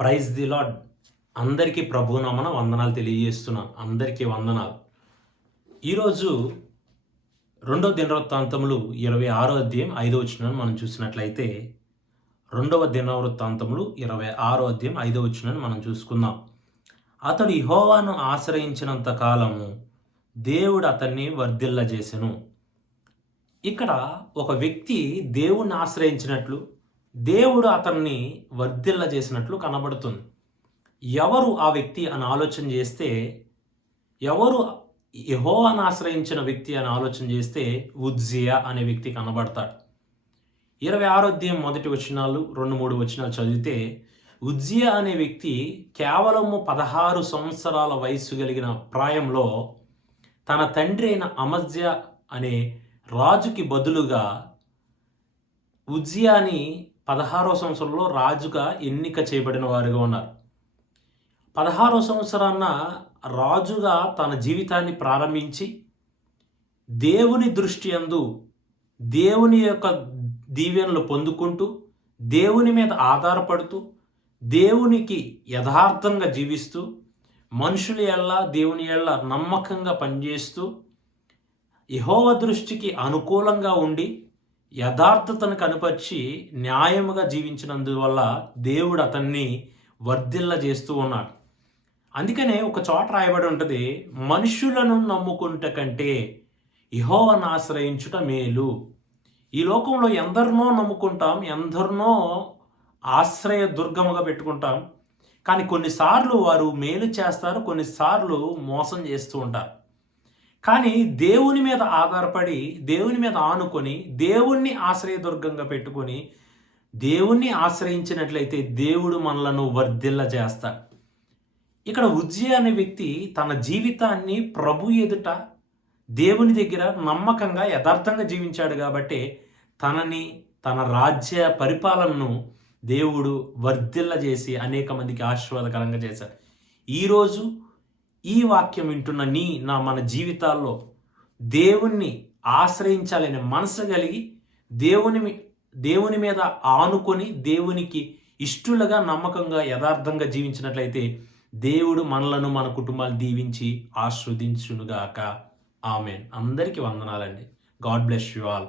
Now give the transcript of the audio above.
Praise the lord. అందరికీ ప్రభునామన వందనాలు తెలియజేస్తున్నాను. అందరికీ వందనాలు. ఈరోజు రెండవ దినవృత్తాంతములు 26వ అధ్యాయం 5వ వచనాన్ని మనం చూసినట్లయితే, రెండవ దినవృత్తాంతములు 26వ అధ్యాయం 5వ వచనాన్ని మనం చూసుకుందాం. అతడు యెహోవాను ఆశ్రయించినంత కాలము దేవుడు అతన్ని వర్ధిల్లజేసెను. ఇక్కడ ఒక వ్యక్తి దేవుణ్ణి ఆశ్రయించినట్లు, దేవుడు అతన్ని వర్ధిల్లజేసినట్లు కనబడుతుంది. ఎవరు ఆ వ్యక్తి అని ఆలోచన చేస్తే, ఎవరు యెహోవాను ఆశ్రయించిన వ్యక్తి అని ఆలోచన చేస్తే ఉజ్జియా అనే వ్యక్తి కనబడతాడు. 26వ అధ్యాయం మొదటి వచనాలు 2-3 వచనాలు చదివితే, ఉజ్జియా అనే వ్యక్తి కేవలము 16 సంవత్సరాల వయస్సు కలిగిన ప్రాయంలో తన తండ్రి అయిన అమజ్యా అనే రాజుకి బదులుగా ఉజ్జియాని 16వ సంవత్సరంలో రాజుగా ఎన్నిక చేయబడిన వారుగా ఉన్నారు. 16వ సంవత్సరాన రాజుగా తన జీవితాన్ని ప్రారంభించి, దేవుని దృష్టి యందు దేవుని యొక్క దీవెనలు పొందుకుంటూ, దేవుని మీద ఆధారపడుతూ, దేవునికి యథార్థంగా జీవిస్తూ, మనుషుల ఎల్ల దేవుని ఎల్ల నమ్మకంగా పనిచేస్తూ, యెహోవా దృష్టికి అనుకూలంగా ఉండి యథార్థతను కనుపర్చి న్యాయముగా జీవించినందువల్ల దేవుడు అతన్ని వర్ధిల్లజేస్తూ ఉన్నాడు. అందుకనే ఒక చోట రాయబడి ఉంటుంది, మనుషులను నమ్ముకుంట కంటే యెహోవాను ఆశ్రయించుట మేలు. ఈ లోకంలో ఎందరినో నమ్ముకుంటాం, ఎందరినో ఆశ్రయ దుర్గముగా పెట్టుకుంటాం. కానీ కొన్నిసార్లు వారు మేలు చేస్తారు, కొన్నిసార్లు మోసం చేస్తూ ఉంటారు. కానీ దేవుని మీద ఆధారపడి, దేవుని మీద ఆనుకొని, దేవుణ్ణి ఆశ్రయదుర్గంగా పెట్టుకొని, దేవుణ్ణి ఆశ్రయించినట్లయితే దేవుడు మనలను వర్ధిల్లజేస్తాడు. ఇక్కడ ఉజ్జియా అనే వ్యక్తి తన జీవితాన్ని ప్రభు ఎదుట, దేవుని దగ్గర నమ్మకంగా యథార్థంగా జీవించాడు కాబట్టి తనని, తన రాజ్య పరిపాలనను దేవుడు వర్ధిల్లజేసి అనేక మందికి ఆశీర్వాదకరంగా చేశాడు. ఈరోజు ఈ వాక్యం వింటున్న మన జీవితాల్లో దేవుణ్ణి ఆశ్రయించాలనే మనసు కలిగి, దేవుని మీద ఆనుకొని, దేవునికి ఇష్టలుగా నమ్మకంగా యథార్థంగా జీవించినట్లయితే దేవుడు మనలను, మన కుటుంబాలు దీవించి ఆశీర్వదించునుగాక. ఆమేన్. అందరికీ వందనాలండి. God bless you all.